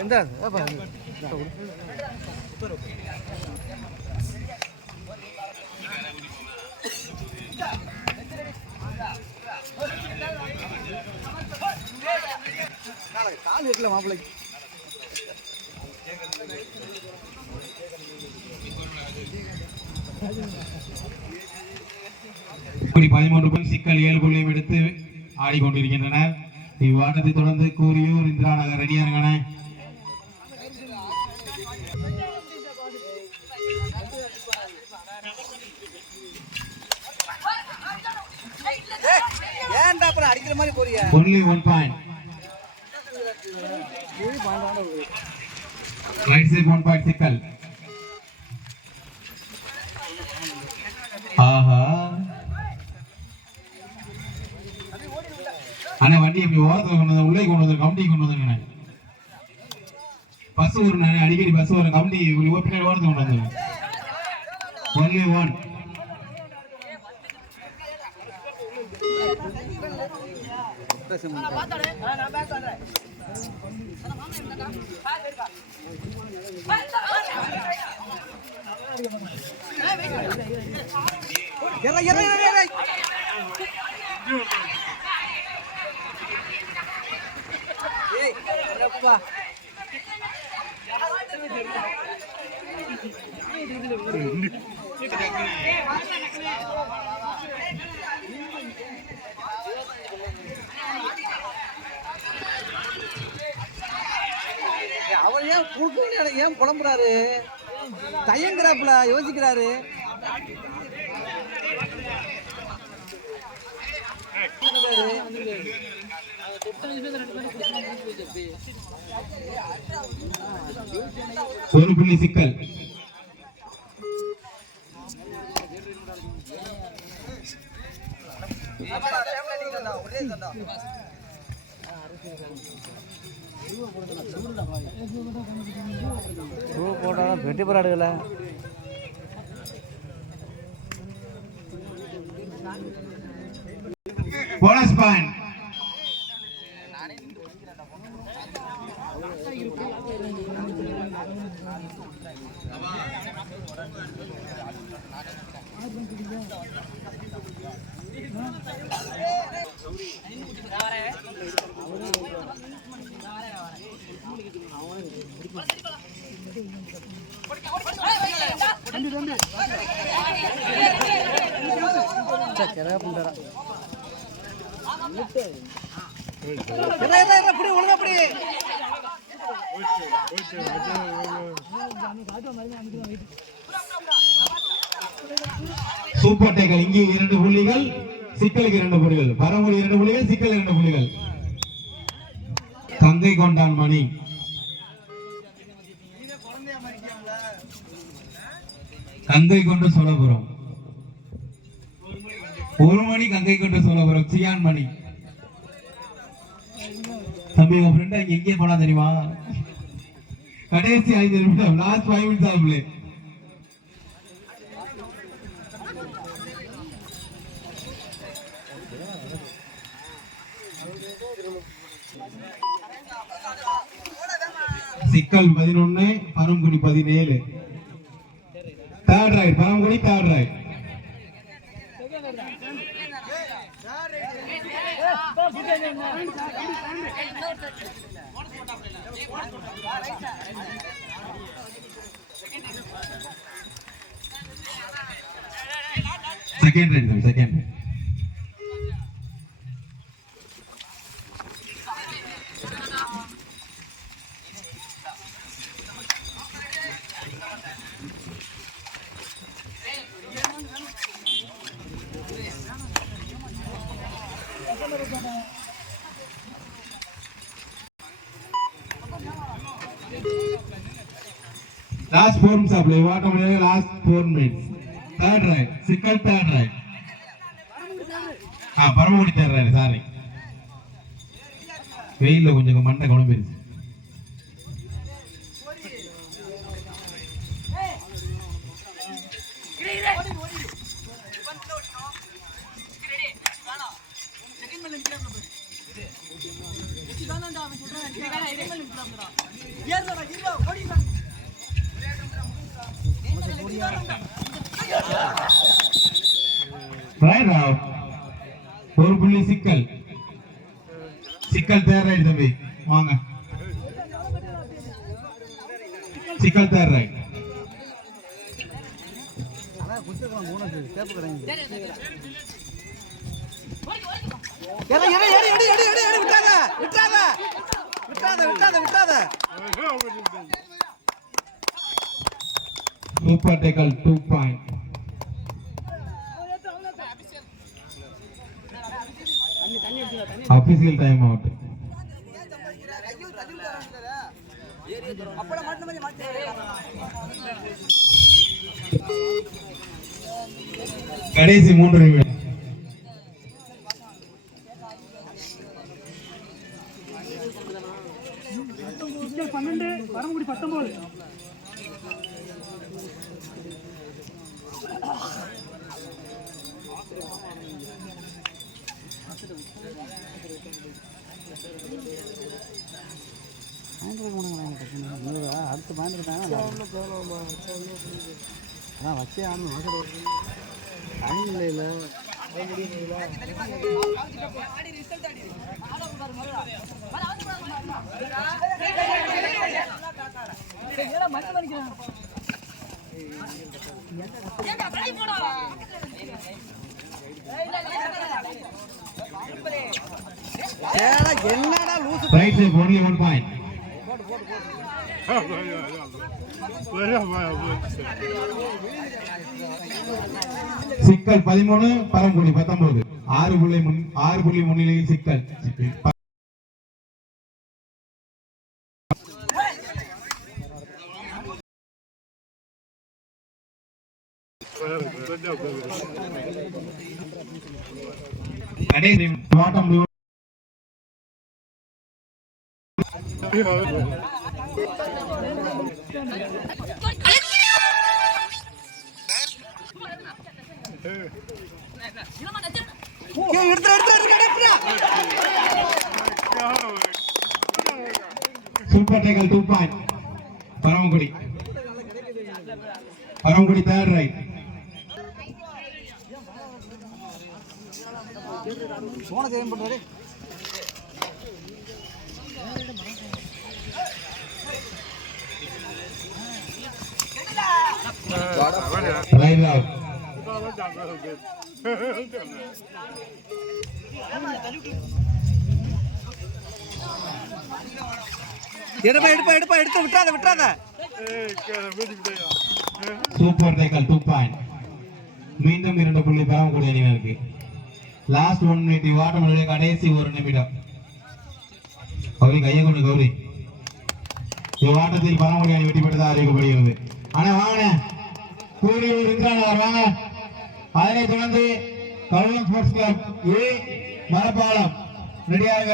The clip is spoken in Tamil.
எந்த கால் மாப்பிள்ளைக்கு இப்படி பதிமூன்று சிக்கல் ஏழு புள்ளியும் எடுத்து ஆடிக்கொண்டிருக்கின்றனர். இவ்வாட்டத்தை தொடர்ந்து கூறியூர் இந்திரா நகர் ரெடியாருங்கண்ணே ஏன்டா அப்புறம் அடிக்கிற மாதிரி போறியா? Only one point right side one point Sikkal. ஆனா வண்டி அப்படி ஓரத்துல கொண்டு வந்து உள்ளே கொண்டு வந்து கம்பி கொண்டு வந்து பஸ் வரும் நான் அடிக்கடி பஸ் வரும் கம்பெனி இப்படி பின்னாடி ஓரத்துல கொண்டு வந்து ஒன்லி ஒன் எற எற எற அவர் ஏன் குறுக்கு ஏன் புலம்புறாரு? தயங்குறாப்புல யோசிக்கிறாரு. ஒரு புள்ளி சிக்கல். ஷூ போட்டாலும் பெட்டி போராடுகள போனஸ் பாயிண்ட் கிரக பண்ணுறா சூப்பர் டேக்கல் இங்கே இரண்டு புள்ளிகள் சிக்கலுக்கு இரண்டு புள்ளிகள் பரமொழி இரண்டு புள்ளிகள் சிக்கல் இரண்டு புள்ளிகள். கங்கை கொண்டான் மணி. கங்கை கொண்டு சோழபுரம் ஒரு மணி கங்கை கொண்டு சோழபுரம் சியான் மணி. தம்பி உன் ஃப்ரெண்ட் அங்க எங்கே போனா தெரியுமா? கடைசி ஐந்து நிமிடம் லாஸ்ட் ஃபைவ் மினிட்ஸ் ஆகுது சிக்கல் பதினொன்னு பரம்குடி பதினேழு. Third right Paramakudi third right second right second right last four minutes அப்படி முடியாது last four minutes third right Sikkal third right ஆ பரமக்குடி தேர்றாரு சாரி வெயில்ல கொஞ்சம் மண்டை குழம்பிருச்சு ரைட் அவுட் ஒரு புள்ளி சிக்கல். சிக்கல் தேர் ரைட் தம்பி. வாங்க. சிக்கல் தேர் ரைட் விட்டாங்க கொடுத்துருக்கலாம் விட்டாத விட்டாத விட்டாத. Super tackle two point official time out கடைசி மூன்று அதான் வச்சே ஆகணும் டைம் இல்லை இல்லை என்னடா லூசு right side only one point Sikkal பதிமூணு பரம்புலி பத்தொன்பது. ஆறு புள்ளி முன் ஆறு புள்ளி முன்னிலையில் சிக்கல். கடைசி super tackle two point Paramakudi. Paramakudi third right சோன ஜெயம் பண்றாரு. ரைட் எடுப்பா எடுப்பா எடுப்பா எடுத்து விட்டுறாத விட்டுறாத. சூப்பர் டேக்கல் டூ பாயிண்ட் மீண்டும் இரண்டு புள்ளி பெறக்கூடிய அணியினருக்கு லாஸ்ட் ஒன் மினிட் வாட்டமனுடைய கடைசி ஒரு நிமிடம். கௌரி கையை கொண்டு கௌரி. இவ்வாட்டத்தில் பரமக்குடி அணி வெற்றி பெற்றதாக அறிவிக்கப்படுகிறது. ஆனா வாங்க கூறியூர் இந்திராநகர் வாங்க அதனைத் தொடர்ந்து கவுளம் ஸ்போர்ட்ஸ் கிளப் ஏ மரப்பாலம் ரெடியாக